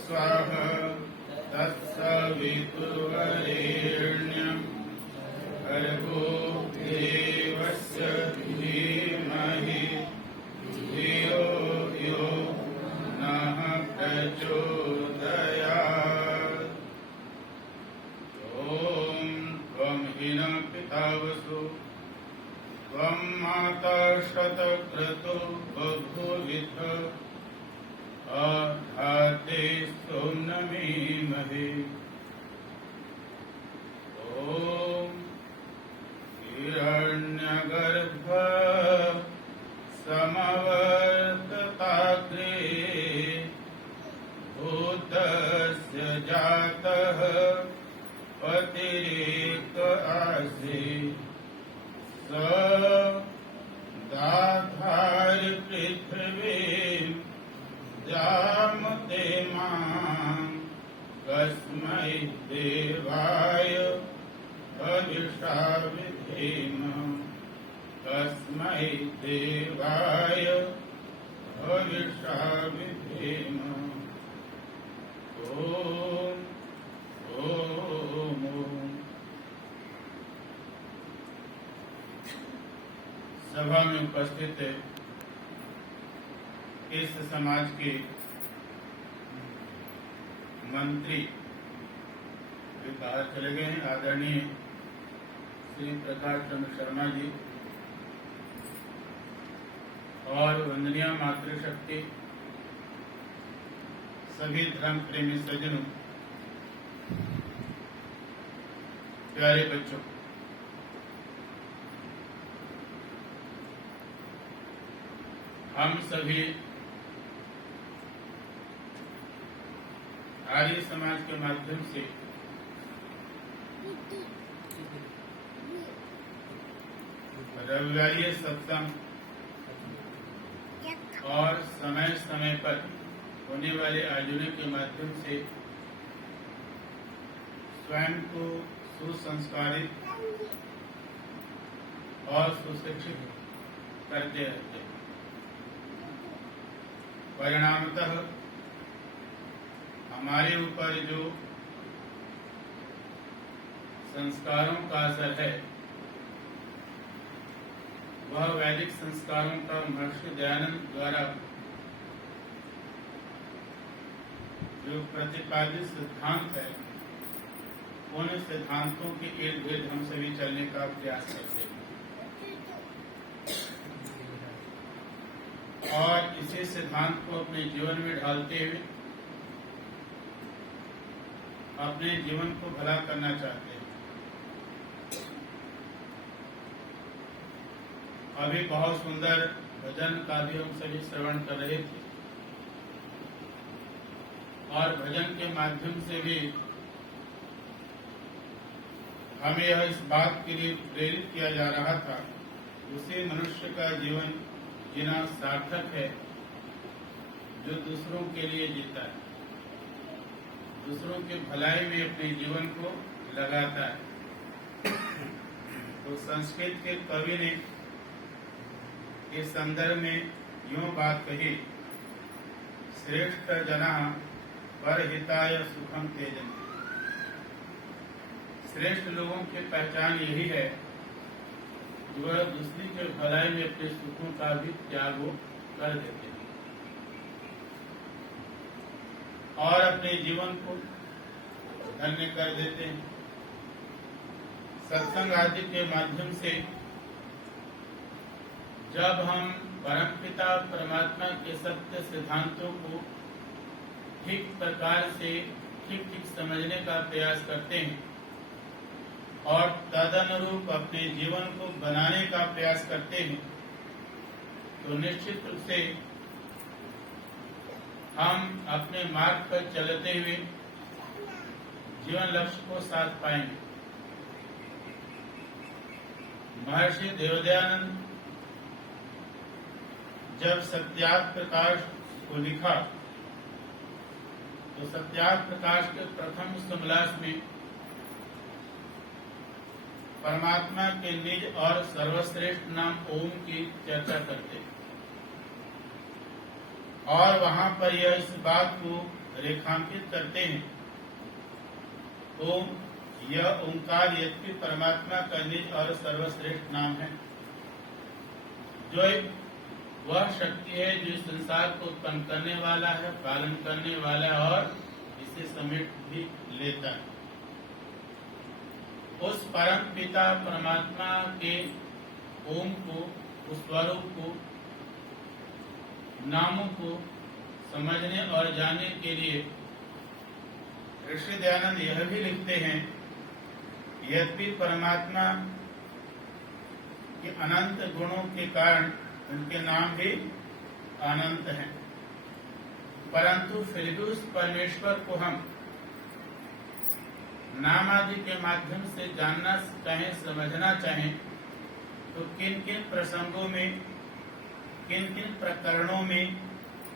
स्वाहा तत्सवितुर्वरेण्यं भर्गो देवस्य धीमहि धियो यो नः प्रचोदयात्। ॐ त्वं हीनः पिता वसु त्वं माता शतक्रतुः बभूविथ आधाते स्तोममीमहे। ॐ हिरण्यगर्भ समवर्तताग्रे भूतस्य जातः पतिरेक आसीत् स दाधार पृथिवीं जामते मां कस्मै देवाय हविषा विधेम कस्मै देवाय हविषा विधेम। ॐ ॐ सभा में उपस्थित इस समाज के मंत्री वे बाहर चले गए हैं, आदरणीय श्री प्रकाश चंद्र शर्मा जी और वंदनीय मातृशक्ति सभी धर्म प्रेमी सज्जनों, प्यारे बच्चों, हम सभी आर्य समाज के माध्यम से रविवारीय सत्संग और समय समय पर होने वाले आयोजनों के माध्यम से स्वयं को सुसंस्कारित और सुशिक्षित करते रहते हैं। परिणामतः हमारे ऊपर जो संस्कारों का असर है वह वैदिक संस्कारों का महर्षि दयानंद द्वारा जो प्रतिपादित सिद्धांत है उन सिद्धांतों के इर्द गिर्द हम सभी चलने का प्रयास करते हैं और इसी सिद्धांत को अपने जीवन में ढालते हुए अपने जीवन को भला करना चाहते हैं। अभी बहुत सुंदर भजन का भी हम सभी श्रवण कर रहे थे और भजन के माध्यम से भी हमें यह इस बात के लिए प्रेरित किया जा रहा था, उसी मनुष्य का जीवन जीना सार्थक है जो दूसरों के लिए जीता है, दूसरों के भलाई में अपने जीवन को लगाता है। तो संस्कृत के कवि ने इस संदर्भ में यूं बात कही, श्रेष्ठ जना परहिताय सुखम त्यजन्ति। श्रेष्ठ लोगों की पहचान यही है कि वह दूसरी के भलाई में अपने सुखों का भी त्याग कर देते हैं और अपने जीवन को धन्य कर देते हैं। सत्संग आदि के माध्यम से जब हम परमपिता परमात्मा के सत्य सिद्धांतों को ठीक प्रकार से ठीक समझने का प्रयास करते हैं और तदनुरूप अपने जीवन को बनाने का प्रयास करते हैं, तो निश्चित रूप से हम अपने मार्ग पर चलते हुए जीवन लक्ष्य को साध पाएंगे। महर्षि देवदयानंद जब सत्याग प्रकाश को लिखा तो सत्याग प्रकाश के प्रथम समलास में परमात्मा के निज और सर्वश्रेष्ठ नाम ओम की चर्चा करते और वहां पर यह इस बात को रेखांकित करते हैं। ओम, यह ओंकार यद्यपि परमात्मा का निज और सर्वश्रेष्ठ नाम है, जो एक वह शक्ति है जो संसार को उत्पन्न करने वाला है, पालन करने वाला है और इसे समेट भी लेता है। उस परम पिता परमात्मा के ओम को, उस स्वरूप को, नामों को समझने और जानने के लिए ऋषि दयानंद यह भी लिखते हैं, यद्यपि परमात्मा के अनंत गुणों के कारण उनके नाम भी अनंत हैं, परंतु फिर भी उस परमेश्वर को हम नाम आदि के माध्यम से जानना चाहें, समझना चाहें, तो किन किन प्रसंगों में, किन किन प्रकरणों में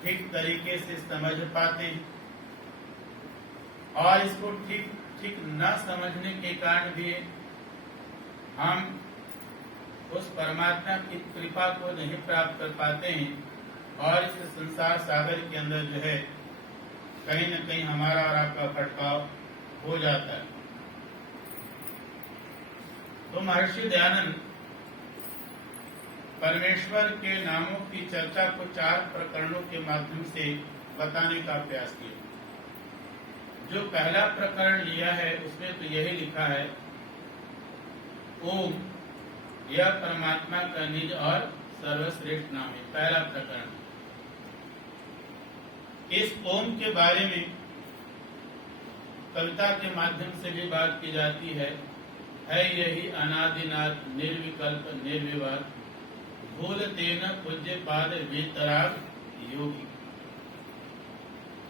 ठीक तरीके से समझ पाते हैं, और इसको ठीक ठीक न समझने के कारण भी हम उस परमात्मा की कृपा को नहीं प्राप्त कर पाते हैं, और इस संसार सागर के अंदर जो है कहीं न कहीं हमारा और आपका भटकाव हो जाता है। तो महर्षि दयानंद परमेश्वर के नामों की चर्चा को 4 प्रकरणों के माध्यम से बताने का प्रयास किया। जो पहला प्रकरण लिया है उसमें तो यही लिखा है, ओम, यह परमात्मा का निज और सर्वश्रेष्ठ नाम है, पहला प्रकरण। इस ओम के बारे में कविता के माध्यम से भी बात की जाती है यही अनादिनाथ निर्विकल्प निर्विवाद, भूल तेन पूज्य पाद वेतराग योगी।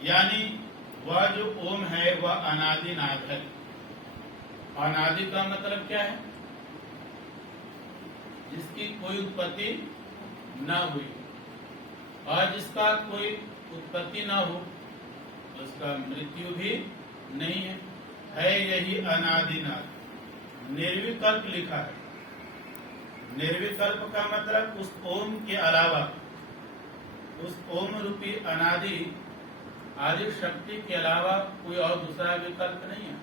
यानी वह जो ओम है वह अनादिनाथ है। अनादि का मतलब क्या है? जिसकी कोई उत्पत्ति न हुई, और जिसका कोई उत्पत्ति न हो उसका मृत्यु भी नहीं है यही अनादिनाथ। निर्विकल्प लिखा है। निर्विकल्प का मतलब उस ओम के अलावा, उस ओम रूपी अनादि आदि शक्ति के अलावा कोई और दूसरा विकल्प नहीं है।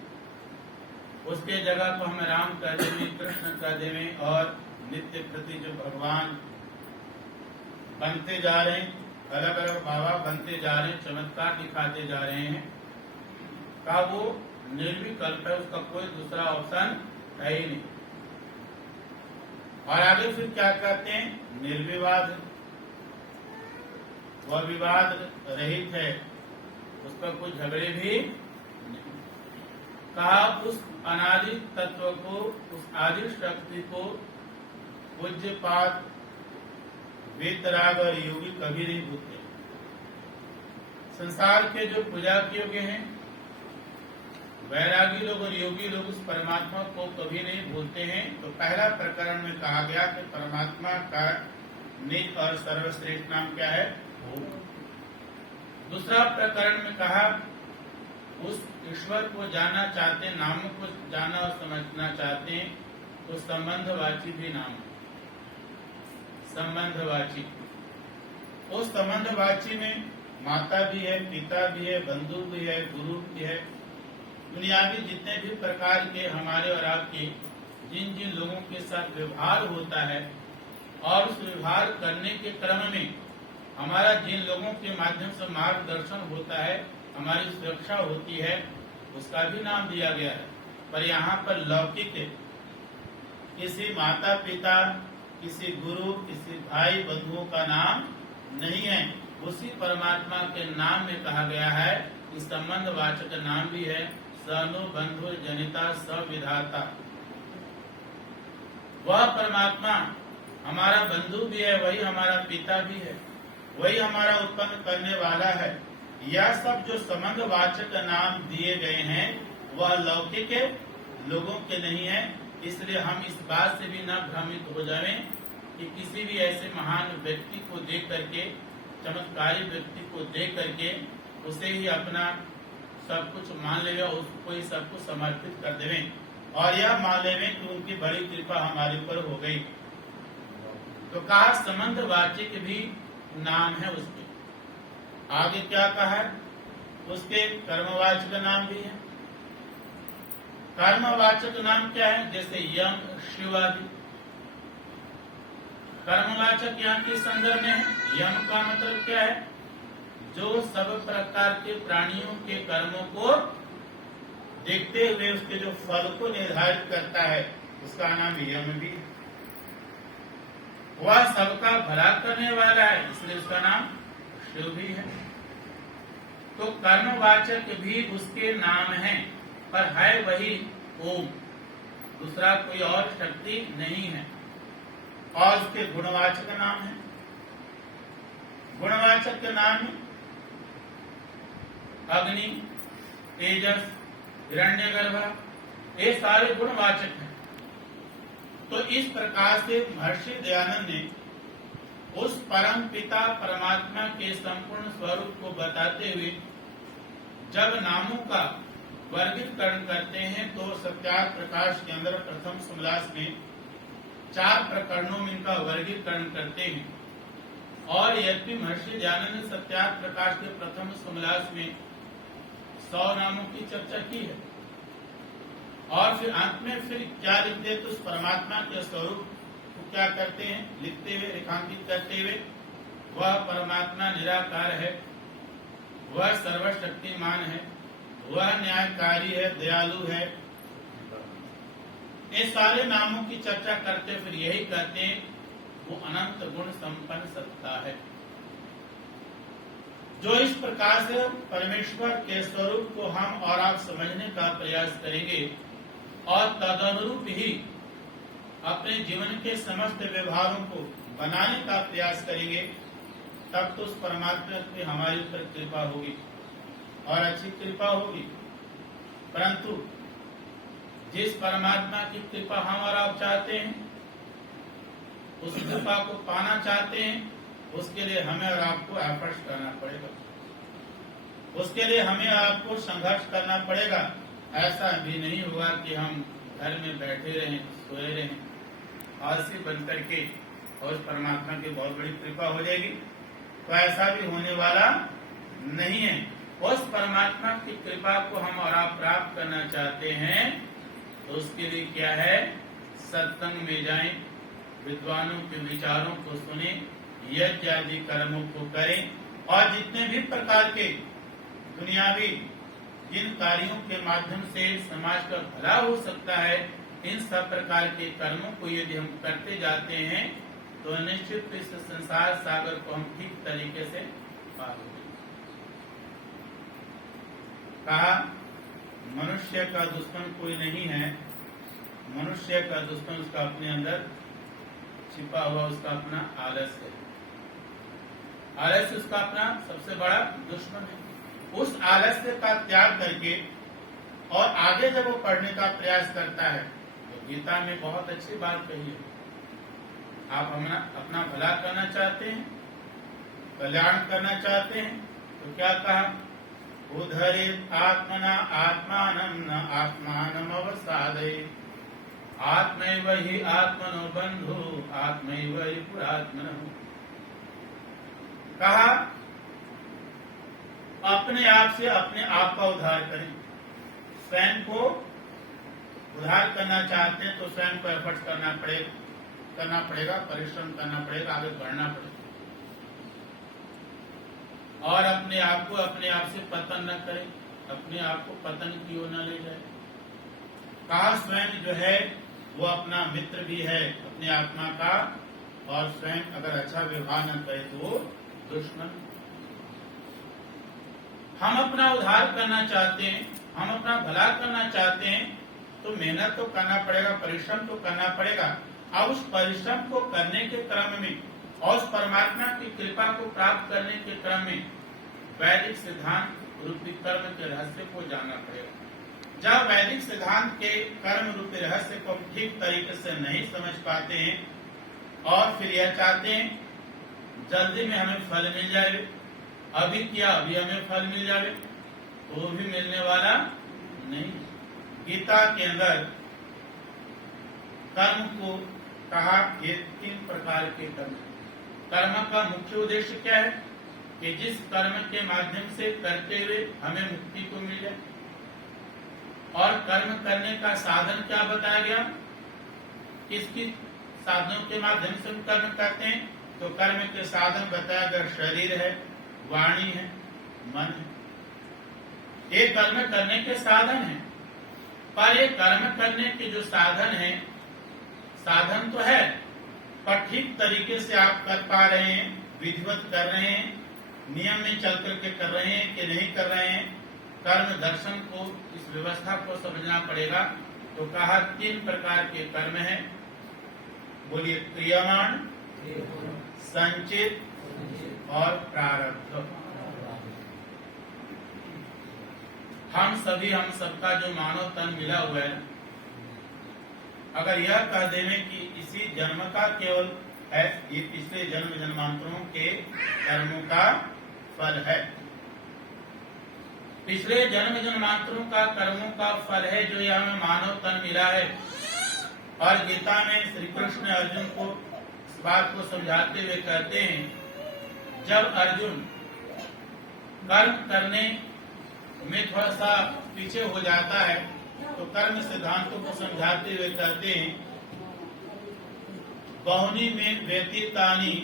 उसके जगह को हम राम कह देवें, कृष्ण कह देवें, और नित्य प्रति जो भगवान बनते जा रहे हैं, अलग अलग बाबा बनते जा रहे हैं, चमत्कार दिखाते जा रहे हैं, का वो निर्विकल्प है, उसका कोई दूसरा ऑप्शन है ही नहीं। और आगे फिर क्या कहते हैं? निर्विवाद, वह विवाद रहित है, उसका कोई झगड़े भी नहीं। कहा उस अनादि तत्व को, उस आदि शक्ति को पूज्यपाद वेतराग और योगी कभी नहीं भूलते। संसार के जो पूजा के योग्य हैं, वैरागी लोग और योगी लोग उस परमात्मा को कभी नहीं भूलते हैं। तो पहला प्रकरण में कहा गया कि परमात्मा का निज और सर्वश्रेष्ठ नाम क्या है? ओम। दूसरा प्रकरण में कहा उस ईश्वर को जानना चाहते हैं, नामों को जानना और समझना चाहते हैं, तो संबंधवाची भी नाम है। संबंधवाची, उस संबंधवाची में माता भी है, पिता भी है, बंधु भी है, गुरु भी है। दुनियावी जितने भी प्रकार के हमारे और आपके जिन जिन लोगों के साथ व्यवहार होता है, और उस व्यवहार करने के क्रम में हमारा जिन लोगों के माध्यम से मार्गदर्शन होता है, हमारी सुरक्षा होती है, उसका भी नाम दिया गया है। पर यहाँ पर लौकिक किसी माता पिता, किसी गुरु, किसी भाई बंधुओं का नाम नहीं है। उसी परमात्मा के नाम में कहा गया है कि संबंधवाचक नाम भी है, सनु बंधु जनिता सविधाता। वह परमात्मा हमारा बंधु भी है, वही हमारा पिता भी है, वही हमारा उत्पन्न करने वाला है। यह सब जो संबंधवाचक नाम दिए गए हैं वह लौकिक लोगों के नहीं है। इसलिए हम इस बात से भी न भ्रमित हो जाएं कि किसी भी ऐसे महान व्यक्ति को देख करके, चमत्कारी व्यक्ति को देख करके उसे ही अपना सब कुछ मान लेवे, उसको ही सब कुछ समर्पित कर देवे, और यह मान लेवे कि उनकी बड़ी कृपा हमारे ऊपर हो गई। तो कहा संबंधवाचक भी नाम है उसके। आगे क्या कहा है? उसके कर्मवाचक नाम भी है। कर्मवाचक नाम क्या है? जैसे यम, शिव आदि। कर्मवाचक यहाँ के संदर्भ में है। यम का मतलब क्या है? जो सब प्रकार के प्राणियों के कर्मों को देखते हुए उसके जो फल को निर्धारित करता है, उसका नाम यम भी है। वह सबका भला करने वाला है, इसलिए उसका नाम शिव भी है। तो कर्मवाचक भी उसके नाम है, पर है वही ओम, दूसरा कोई और शक्ति नहीं है। और उसके गुणवाचक नाम है। गुणवाचक के नाम है अग्नि, तेजस, हिरण्यगर्भ, ये सारे गुणवाचक हैं। तो इस प्रकार से महर्षि दयानंद ने उस परम पिता परमात्मा के संपूर्ण स्वरूप को बताते हुए जब नामों का वर्गीकरण करते हैं, तो सत्यार्थ प्रकाश के अंदर प्रथम समलास में 4 प्रकरणों में इनका वर्गीकरण करते हैं। और यद्यपि महर्षि दयानंद ने सत्यार्थ प्रकाश के प्रथम समलास में 100 नामों की चर्चा की है, और फिर अंत में फिर क्या लिखते हैं, तो उस परमात्मा के स्वरूप को क्या करते हैं, लिखते हुए, रेखांकित करते हुए, वह परमात्मा निराकार है, वह सर्वशक्तिमान है, वह न्यायकारी है, दयालु है। ये सारे नामों की चर्चा करते फिर यही कहते हैं वो अनंत गुण संपन्न सत्ता है। जो इस प्रकार से परमेश्वर के स्वरूप को हम और आप समझने का प्रयास करेंगे और तदनुरूप ही अपने जीवन के समस्त व्यवहारों को बनाने का प्रयास करेंगे, तब तो उस परमात्मा की हमारे ऊपर कृपा होगी और अच्छी कृपा होगी। परंतु जिस परमात्मा की कृपा हम और आप चाहते हैं, उस कृपा को पाना चाहते हैं, उसके लिए हमें और आपको एफर्ट्स करना पड़ेगा, उसके लिए हमें और आपको संघर्ष करना पड़ेगा। ऐसा भी नहीं होगा कि हम घर में बैठे रहें, सोए रहें, आलसी बन करके और उस परमात्मा की बहुत बड़ी कृपा हो जाएगी, तो ऐसा भी होने वाला नहीं है। उस परमात्मा की कृपा को हम और आप प्राप्त करना चाहते हैं, तो उसके लिए क्या है, सत्संग में जाएं, विद्वानों के विचारों को सुने, यज्ञ आदि कर्मों को करें, और जितने भी प्रकार के दुनियावी जिन कार्यों के माध्यम से समाज का भला हो सकता है, इन सब प्रकार के कर्मों को यदि हम करते जाते हैं, तो निश्चित इस संसार सागर को हम ठीक तरीके से पार हो जाएंगे। कहा मनुष्य का दुश्मन कोई नहीं है, मनुष्य का दुश्मन उसका अपने अंदर छिपा हुआ उसका अपना आलस्य है। आलस्य उसका अपना सबसे बड़ा दुश्मन है। उस आलस्य का त्याग करके और आगे जब वो पढ़ने का प्रयास करता है, तो गीता में बहुत अच्छी बात कही है। आप अपना भला करना चाहते हैं, कल्याण करना चाहते हैं, तो क्या कहा, उद्धरेत् आत्मना आत्मानं न आत्मानम् अवसादयेत्, आत्मैव हि आत्मनो बन्धु आत्मैव हि पुरात्मनः। कहा अपने आप से अपने आप का उद्धार करें। स्वयं को उद्धार करना चाहते हैं तो स्वयं को एफर्ट्स करना पड़ेगा, परिश्रम करना पड़ेगा, आगे बढ़ना पड़ेगा, और अपने आप को अपने आप से पतन न करें, अपने आप को पतन की ओर न ले जाए। कहा स्वयं जो है वो अपना मित्र भी है अपने आत्मा का, और स्वयं अगर अच्छा व्यवहार न करे तो वो दुश्मन। हम अपना उद्धार करना चाहते हैं, हम अपना भला करना चाहते हैं, तो मेहनत तो करना पड़ेगा, परिश्रम तो करना पड़ेगा। अब उस परिश्रम को करने के क्रम में और उस परमात्मा की कृपा को प्राप्त करने के क्रम में वैदिक सिद्धांत रूपी कर्म के रहस्य को जानना पड़ेगा। जब वैदिक सिद्धांत के कर्म रूपी रहस्य को ठीक तरीके से नहीं समझ पाते हैं और फिर यह चाहते हैं जल्दी में हमें फल मिल जाए, अभी क्या अभी हमें फल मिल जाए, तो वो भी मिलने वाला नहीं। गीता के अंदर कर्म को कहा ये 3 प्रकार के कर्म। कर्म का मुख्य उद्देश्य क्या है, कि जिस कर्म के माध्यम से करते हुए हमें मुक्ति को मिल जाए। और कर्म करने का साधन क्या बताया गया, किसकी साधनों के माध्यम से हम कर्म करते हैं, तो कर्म के साधन बताया गया शरीर है, वाणी है, मन है। ये कर्म करने के साधन है, पर ये कर्म करने के जो साधन है, साधन तो है पर ठीक तरीके से आप कर पा रहे हैं, विधिवत कर रहे हैं, नियम में चल करके कर रहे हैं कि नहीं कर रहे हैं। कर्म दर्शन को, इस व्यवस्था को समझना पड़ेगा। तो कहा 3 प्रकार के कर्म हैं। बोलिए, क्रियमाण, संचित और प्रारब्ध। हम सबका जो मानव तन मिला हुआ है, अगर यह कह देने कि इसी जन्म का केवल है, ये पिछले जन्म जन्मांतरों के कर्मों का फल है, पिछले जन्म जन्मांतरों का कर्मों का फल है जो यह हमें मानव तन मिला है। और गीता में श्री कृष्ण अर्जुन को इस बात को समझाते हुए कहते हैं, जब अर्जुन कर्म करने में थोड़ा सा पीछे हो जाता है तो कर्म सिद्धांतों को समझाते हुए कहते हैं, बहुनी में व्यतीतानि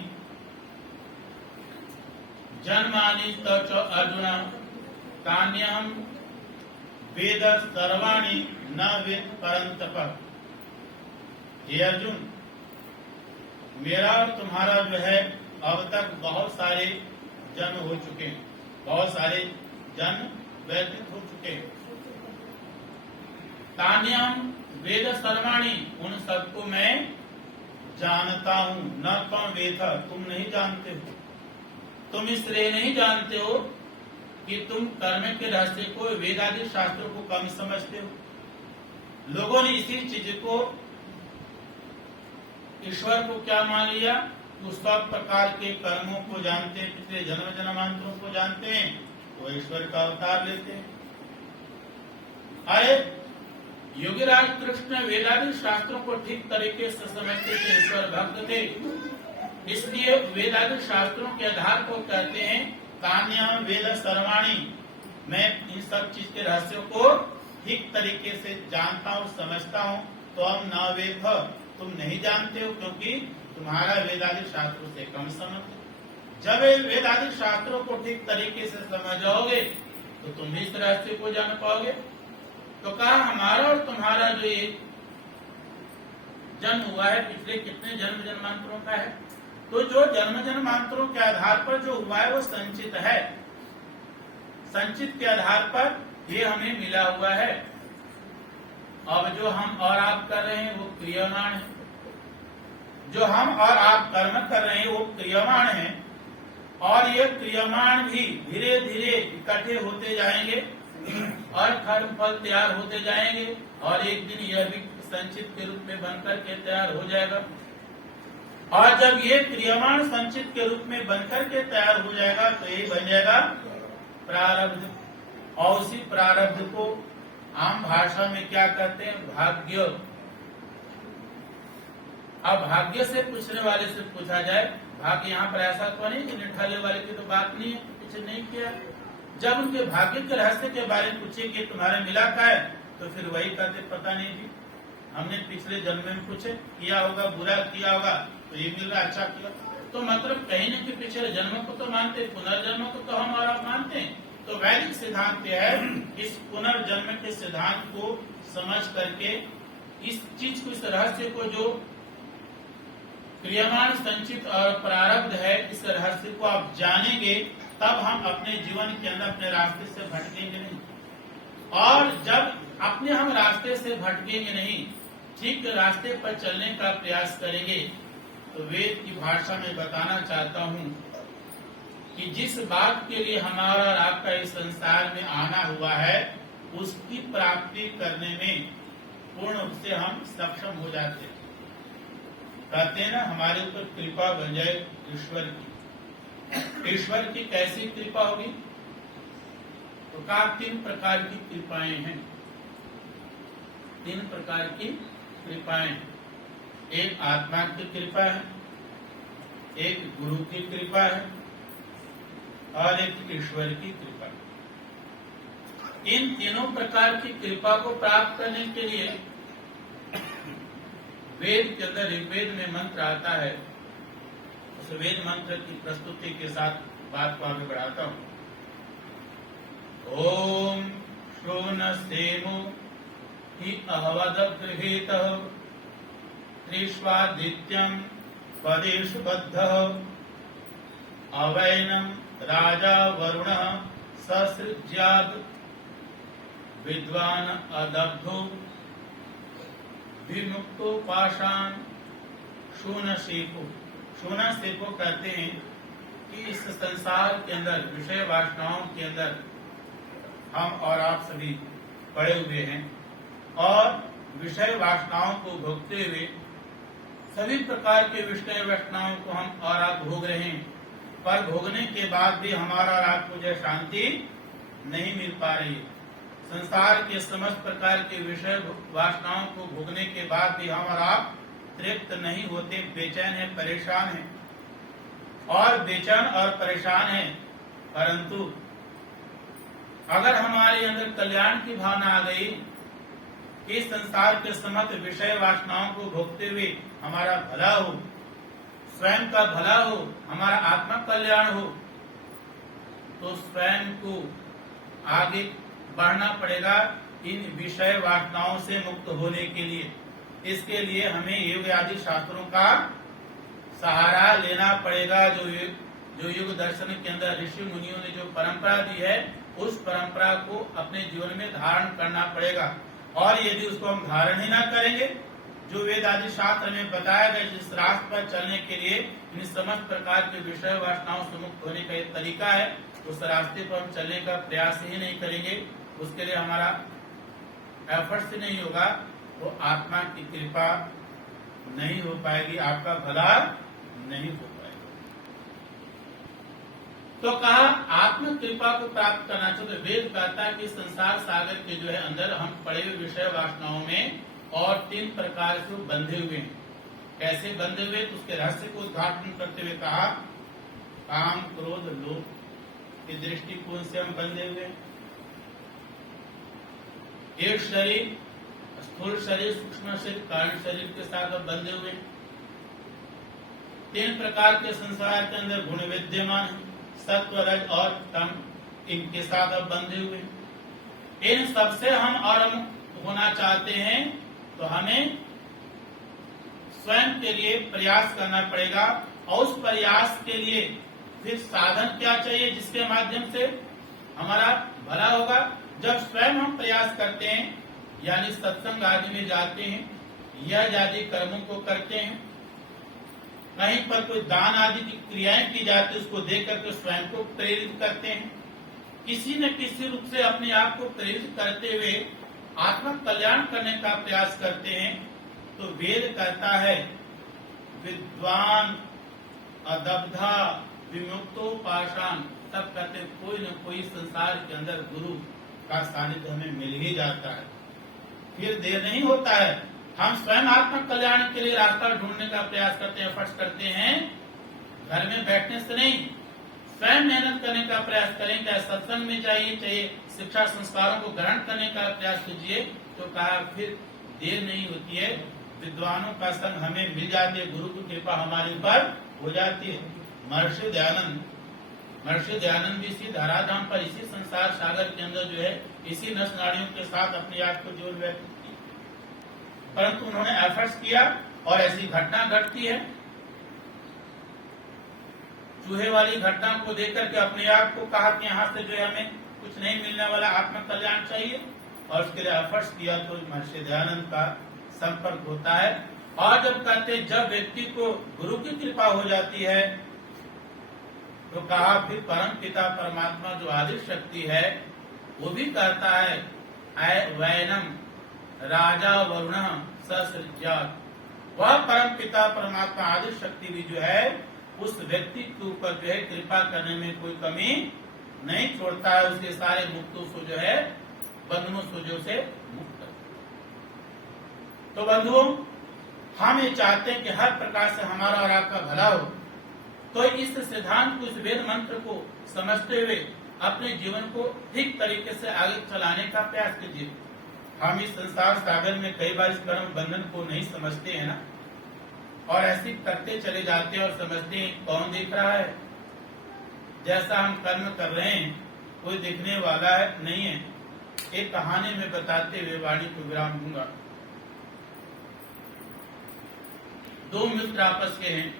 जन्मानि तच अर्जुन तान्यहं वेद सर्वाणि न वेद परंतप। हे अर्जुन, मेरा और तुम्हारा जो है अब तक बहुत सारे जन्म हो चुके हैं, बहुत सारे जन्म व्यतीत हो चुके हैं। तान्यहं वेद सर्वाणि, उन सबको मैं जानता हूं, न तुम वेद, तुम नहीं जानते हो। तुम इसलिए नहीं जानते हो कि तुम कर्म के रहस्य को, वेद आदि शास्त्रों को कम समझते हो। लोगों ने इसी चीज को, ईश्वर को क्या मान लिया, उस सब प्रकार के कर्मों को जानते हैं, पिछले जन्म जन्मांतरों को जानते हैं, वो ईश्वर का अवतार लेते हैं। अरे योगीराज कृष्ण वेदादि शास्त्रों को ठीक तरीके से समझते थे, ईश्वर भक्त थे, इसलिए वेदादि शास्त्रों के आधार को कहते हैं तान्या वेद सर्वाणी, मैं इन सब चीज के रहस्यों को ठीक तरीके से जानता हूँ, समझता हूँ। तो हम न वेद, तुम नहीं जानते हो क्योंकि तुम्हारा वेदादि शास्त्रों से कम समझ। जब वेदादि शास्त्रों को ठीक तरीके से समझ जाओगे तो तुम भी इस रहस्य को जान पाओगे। तो कहा हमारा और तुम्हारा जो ये जन्म हुआ है, पिछले कितने जन्म जन्मांतरों का है, तो जो जन्म जन्मांतरों के आधार पर जो हुआ है वो संचित है, संचित के आधार पर ये हमें मिला हुआ है। अब जो हम और आप कर रहे हैं वो क्रियमाण है, जो हम और आप कर्म कर रहे हैं वो क्रियमाण है, और ये क्रियमाण भी धीरे धीरे इकट्ठे होते जाएंगे और कर्म फल तैयार होते जाएंगे, और एक दिन यह भी संचित के रूप में बनकर के तैयार हो जाएगा। और जब ये क्रियमाण संचित के रूप में बनकर के तैयार हो जाएगा तो ये बन जाएगा प्रारब्ध। और उसी प्रारब्ध को आम भाषा में क्या कहते हैं, भाग्य। अब भाग्य से पूछने वाले से पूछा जाए, भाग्य यहाँ पर ऐसा तो नहीं कि निठाले वाले की तो बात नहीं है, कुछ नहीं किया। जब उनके भाग्य के रहस्य के बारे में पूछे कि तुम्हारे मिला क्या है, तो फिर वही कहते पता नहीं जी, हमने पिछले जन्म में कुछ किया होगा, बुरा किया होगा तो ये मिल रहा, अच्छा किया। तो मतलब कहीं न कहीं पिछले जन्म को तो मानते, पुनर्जन्म को तो हम और आप मानते हैं। तो वैदिक सिद्धांत है, इस पुनर्जन्म के सिद्धांत को समझ करके इस चीज को, इस रहस्य को, जो क्रियमाण संचित और प्रारब्ध है, इस रहस्य को आप जानेंगे, तब हम अपने जीवन के अंदर अपने रास्ते से भटकेंगे नहीं। और जब अपने हम रास्ते से भटकेंगे नहीं, ठीक रास्ते पर चलने का प्रयास करेंगे, तो वेद की भाषा में बताना चाहता हूँ कि जिस बात के लिए हमारा और आपका इस संसार में आना हुआ है, उसकी प्राप्ति करने में पूर्ण रूप से हम सक्षम हो जाते हैं। कहते हैं ना, हमारे ऊपर कृपा बन जाए ईश्वर की। ईश्वर की कैसी कृपा होगी, तो कहा 3 प्रकार की कृपाएं हैं। 3 प्रकार की कृपाएं, एक आत्मा की कृपा है, एक गुरु की कृपा है, और एक ईश्वर की कृपा। इन तीनों प्रकार की कृपा को प्राप्त करने के लिए वेद के अंदर ऋग्वेद में मंत्र आता है। उस वेद मंत्र की प्रस्तुति के साथ बात को आगे बढ़ाता हूं। ओम शोनसेमो हि अहवदगृहीतः त्रिष्वादित्यं पदेषु बद्धः अवैनं राजा वरुणः ससृज्यात् विद्वान् अदब्धो विमुक्तो पाषाण शूनसेको। शूनसेको कहते हैं कि इस संसार के अंदर विषय वासनाओं के अंदर हम और आप सभी पड़े हुए हैं और विषय वासनाओं को भोगते हुए सभी प्रकार के विषय वासनाओं को हम और आप भोग रहे हैं, पर भोगने के बाद भी हमारा और आपको जो शांति नहीं मिल पा रही है। संसार के समस्त प्रकार के विषय वासनाओं को भोगने के बाद भी हम और आप तृप्त नहीं होते, बेचैन है, परेशान है और बेचैन और परेशान है। परंतु अगर हमारे अंदर कल्याण की भावना आ गई कि संसार के समस्त विषय वासनाओं को भोगते हुए हमारा भला हो, स्वयं का भला हो, हमारा आत्मा कल्याण हो, तो स्वयं को आगे बढ़ना पड़ेगा इन विषय वासनाओं से मुक्त होने के लिए। इसके लिए हमें योग आदि शास्त्रों का सहारा लेना पड़ेगा। जो युग दर्शन के अंदर ऋषि मुनियों ने जो परंपरा दी है, उस परंपरा को अपने जीवन में धारण करना पड़ेगा। और यदि उसको हम धारण ही ना करेंगे, जो वेद आदि शास्त्र में बताया गया जिस रास्ते पर चलने के लिए इन समस्त प्रकार के विषय वासनाओं से मुक्त होने का एक तरीका है, उस रास्ते पर हम चलने का प्रयास ही नहीं करेंगे, उसके लिए हमारा एफर्ट्स ही नहीं होगा, तो आत्मा की कृपा नहीं हो पाएगी, आपका भला नहीं हो पाएगा। तो कहा आत्म कृपा को प्राप्त करना चाहिए। वेद कहता है कि संसार सागर के जो है अंदर हम पड़े हुए विषय वासनाओं में और 3 प्रकार से बंधे हुए हैं। कैसे बंधे हुए, तो उसके रहस्य को उद्घाटन करते हुए कहा काम क्रोध लोभ के दृष्टिकोण से हम बंधे हुए हैं। एक शरीर, स्थूल शरीर, सूक्ष्म शरीर, कारण शरीर के साथ अब बंधे हुए। 3 प्रकार के संसार के अंदर गुण विद्यमान है, सत्व रज और तम, इनके साथ अब बंधे हुए। इन सबसे हम और होना चाहते हैं तो हमें स्वयं के लिए प्रयास करना पड़ेगा। और उस प्रयास के लिए फिर साधन क्या चाहिए जिसके माध्यम से हमारा भला होगा। जब स्वयं हम प्रयास करते हैं, यानी सत्संग आदि में जाते हैं, यज्ञ आदि कर्मों को करते हैं, कहीं पर कोई दान आदि की क्रियाएं की जाती है, उसको देख करके स्वयं को प्रेरित करते हैं, किसी न किसी रूप से अपने आप को प्रेरित करते हुए आत्म कल्याण करने का प्रयास करते हैं, तो वेद कहता है विद्वान अदब्धा विमुक्तो पाषाण। तब कहते कोई न कोई संसार के अंदर गुरु का सानिध्य हमें मिल ही जाता है, फिर देर नहीं होता है। हम स्वयं आत्म कल्याण के लिए रास्ता ढूंढने का प्रयास करते हैं, एफर्ट्स करते हैं, घर में बैठने से नहीं, स्वयं मेहनत करने का प्रयास करें। चाहे सत्संग में जाइए, चाहे शिक्षा संस्कारों को ग्रहण करने का प्रयास कीजिए, तो कहा फिर देर नहीं होती है, विद्वानों का संग हमें मिल जाती है, गुरु की कृपा हमारे ऊपर हो जाती है। महर्षि दयानंद भी इसी धराधाम पर, इसी संसार सागर के अंदर जो है, इसी नस नाड़ियों के साथ अपने आप को जोड़ व्यक्त किया, परंतु उन्होंने एफर्ट्स किया और ऐसी घटना घटती है। चूहे वाली घटना को देख करके अपने आप को कहा कि यहाँ से जो है हमें कुछ नहीं मिलने वाला, आत्म कल्याण चाहिए, और उसके लिए एफर्ट्स किया तो महर्षि दयानंद का संपर्क होता है। और जब कहते जब व्यक्ति को गुरु की कृपा हो जाती है, तो कहा फिर परम पिता परमात्मा जो आदि शक्ति है, वो भी कहता है वैनम राजा वरुण ससृज्यात्। वह परम पिता परमात्मा आदि शक्ति भी जो है उस व्यक्ति के ऊपर जो है कृपा करने में कोई कमी नहीं छोड़ता है, उसके सारे मुक्तों से जो है बंधनों सोजों से मुक्त। तो बंधुओं, हम ये चाहते हैं कि हर प्रकार से हमारा और आपका भला हो, तो इस सिद्धांत को, इस वेद मंत्र को समझते हुए अपने जीवन को ठीक तरीके से आगे चलाने का प्रयास कीजिए। हम इस संसार सागर में कई बार इस कर्म बंधन को नहीं समझते हैं ना, और ऐसे करते चले जाते हैं और समझते हैं कौन देख रहा है। जैसा हम कर्म कर रहे हैं कोई देखने वाला है नहीं है। एक कहानी में बताते हुए वाणी को विराम दूंगा। दो मित्र आपस के हैं।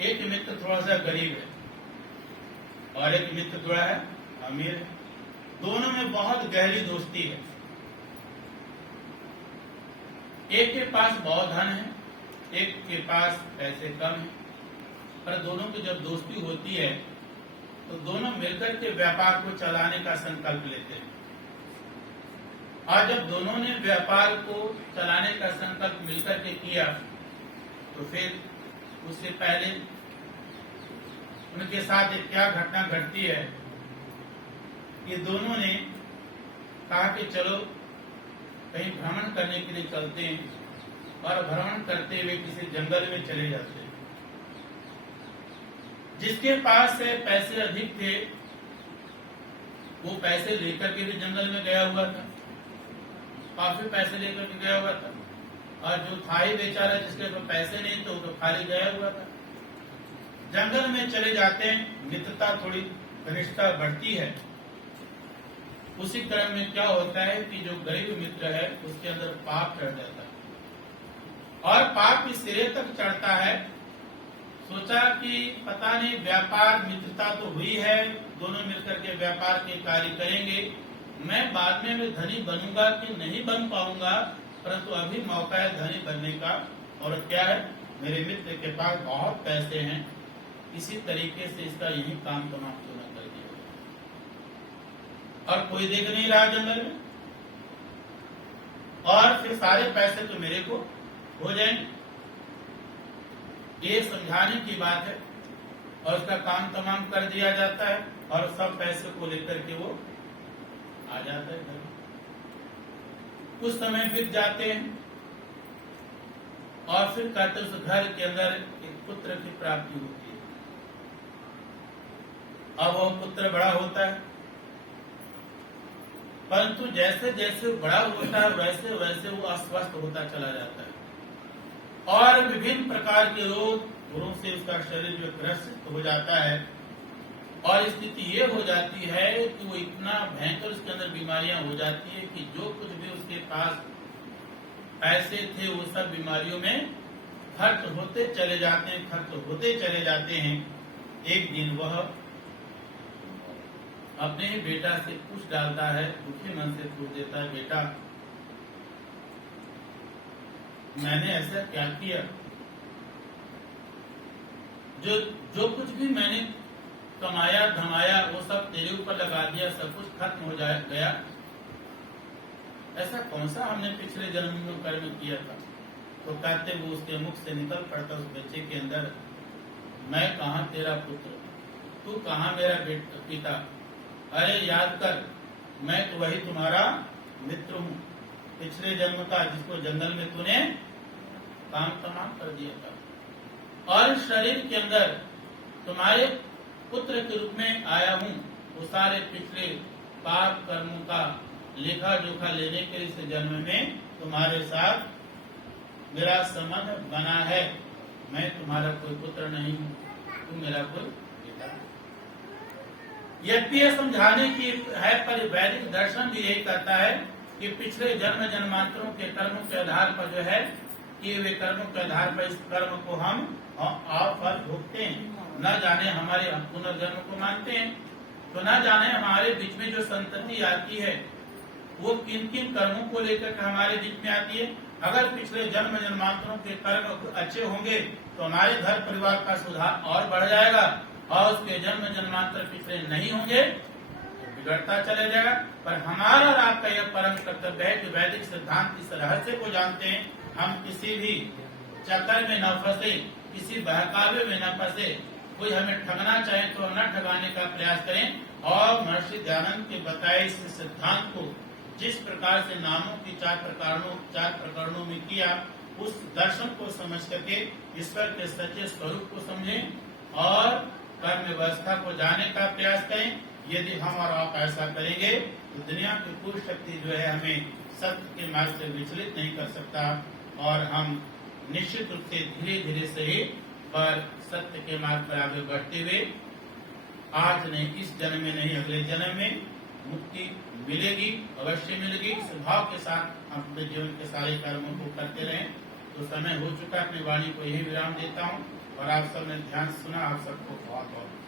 एक मित्र थोड़ा सा गरीब है और एक मित्र थोड़ा है अमीर है। दोनों में बहुत गहरी दोस्ती है। एक के पास बहुत धन है, एक के पास पैसे कम है, पर दोनों की जब दोस्ती होती है तो दोनों मिलकर के व्यापार को चलाने का संकल्प लेते हैं। और जब दोनों ने व्यापार को चलाने का संकल्प मिलकर के किया तो फिर उससे पहले उनके साथ एक क्या घटना घटती है कि दोनों ने कहा कि चलो कहीं भ्रमण करने के लिए चलते हैं, और भ्रमण करते हुए किसी जंगल में चले जाते हैं। जिसके पास से पैसे अधिक थे वो पैसे लेकर के भी जंगल में गया हुआ था, काफी पैसे लेकर के गया हुआ था, और जो था ही बेचारा जिसके पास पैसे नहीं थे वो तो खाली गया हुआ था। जंगल में चले जाते हैं, मित्रता थोड़ी घनिष्ठता बढ़ती है। उसी क्रम में क्या होता है कि जो गरीब मित्र है उसके अंदर पाप चढ़ जाता है, और पाप इस सिरे तक चढ़ता है। सोचा कि पता नहीं व्यापार मित्रता तो हुई है, दोनों मिलकर के व्यापार के कार्य करेंगे, मैं बाद में मैं धनी बनूंगा कि नहीं बन पाऊंगा, परंतु अभी मौका है धनी बनने का। और क्या है, मेरे मित्र के पास बहुत पैसे हैं, इसी तरीके से इसका यही काम तमाम क्यों न कर दिया। और कोई देख नहीं रहा जंगल में, और फिर सारे पैसे तो मेरे को हो जाएंगे। ये समझाने की बात है, और उसका काम तमाम कर दिया जाता है, और सब पैसे को लेकर के वो आ जाता है घर। कुछ समय बीत जाते हैं, और फिर कहते उस घर के अंदर एक पुत्र की प्राप्ति होती है। अब वो पुत्र बड़ा होता है, परंतु जैसे जैसे बड़ा होता है वैसे वैसे वो अस्वस्थ होता चला जाता है, और विभिन्न प्रकार के रोगों से उसका शरीर जो ग्रसित हो जाता है। और स्थिति ये हो जाती है कि वो इतना भयंकर उसके अंदर बीमारियां हो जाती है कि जो कुछ भी उसके पास पैसे थे वो सब बीमारियों में खर्च होते चले जाते हैं, खर्च होते चले जाते हैं। एक दिन वह अपने ही बेटा से पूछ डालता है, दुखी मन से पूछ देता है, बेटा मैंने ऐसा क्या किया, जो कुछ भी मैंने कमाया धमाया वो सब तेरे ऊपर लगा दिया, सब कुछ खत्म हो गया। ऐसा कौन सा हमने पिछले जन्म में कर्म किया था। तो कहते वो उसके मुख से निकल पड़ता उस बच्चे के अंदर, मैं कहाँ तेरा पुत्र, तू कहाँ मेरा पिता, अरे याद कर मैं तो वही तुम्हारा मित्र हूँ पिछले जन्म का, जिसको जंगल में तूने काम तमाम कर दिया था, और शरीर के अंदर तुम्हारे पुत्र के रूप में आया हूँ। वो सारे पिछले पाप कर्मों का लेखा जोखा लेने के इस जन्म में तुम्हारे साथ मेरा संबंध बना है। मैं तुम्हारा कोई पुत्र नहीं हूँ, तुम मेरा कोई पिता। यद्यपि समझाने की है, पर वैदिक दर्शन भी यही कहता है कि पिछले जन्म जन्मांतरों के कर्मों के आधार पर जो है कि वे कर्मों के आधार पर इस कर्म को हम फल भोगते हैं। न जाने हमारे पुनर्जन्म को मानते हैं, तो न जाने हमारे बीच में जो संतति आती है वो किन किन कर्मों को लेकर के हमारे बीच में आती है। अगर पिछले जन्म जन्मांतरों के कर्म अच्छे होंगे तो हमारे घर परिवार का सुधार और बढ़ जाएगा, और उसके जन्म जन्मांतर पिछले नहीं होंगे तो बिगड़ता चले जाएगा। पर हमारा और आपका यह परम कर्तव्य है कि वैदिक सिद्धांत इस रहस्य को जानते हैं, हम किसी भी चक्कर में न फंसे, किसी बहकावे में न फंसे। कोई हमें ठगना चाहे तो न ठगाने का प्रयास करें, और महर्षि दयानंद के बताए इस सिद्धांत को जिस प्रकार से नामों की चार प्रकरणों में किया, उस दर्शन को समझ करके ईश्वर के सच्चे स्वरूप को समझें और कर्म व्यवस्था को जानने का प्रयास करें। यदि हम और आप ऐसा करेंगे तो दुनिया की कोई शक्ति जो है हमें सत्य के मार्ग से विचलित नहीं कर सकता और हम निश्चित रूप से धीरे धीरे से ही पर सत्य के मार्ग पर आगे बढ़ते हुए आज नहीं, इस जन्म में नहीं, अगले जन्म में मुक्ति मिलेगी, अवश्य मिलेगी। स्वभाव के साथ अपने जीवन के सारे कर्मों को करते रहें। तो समय हो चुका है, अपनी वाणी को यही विराम देता हूँ और आप सबने ध्यान सुना। आप सबको बहुत बहुत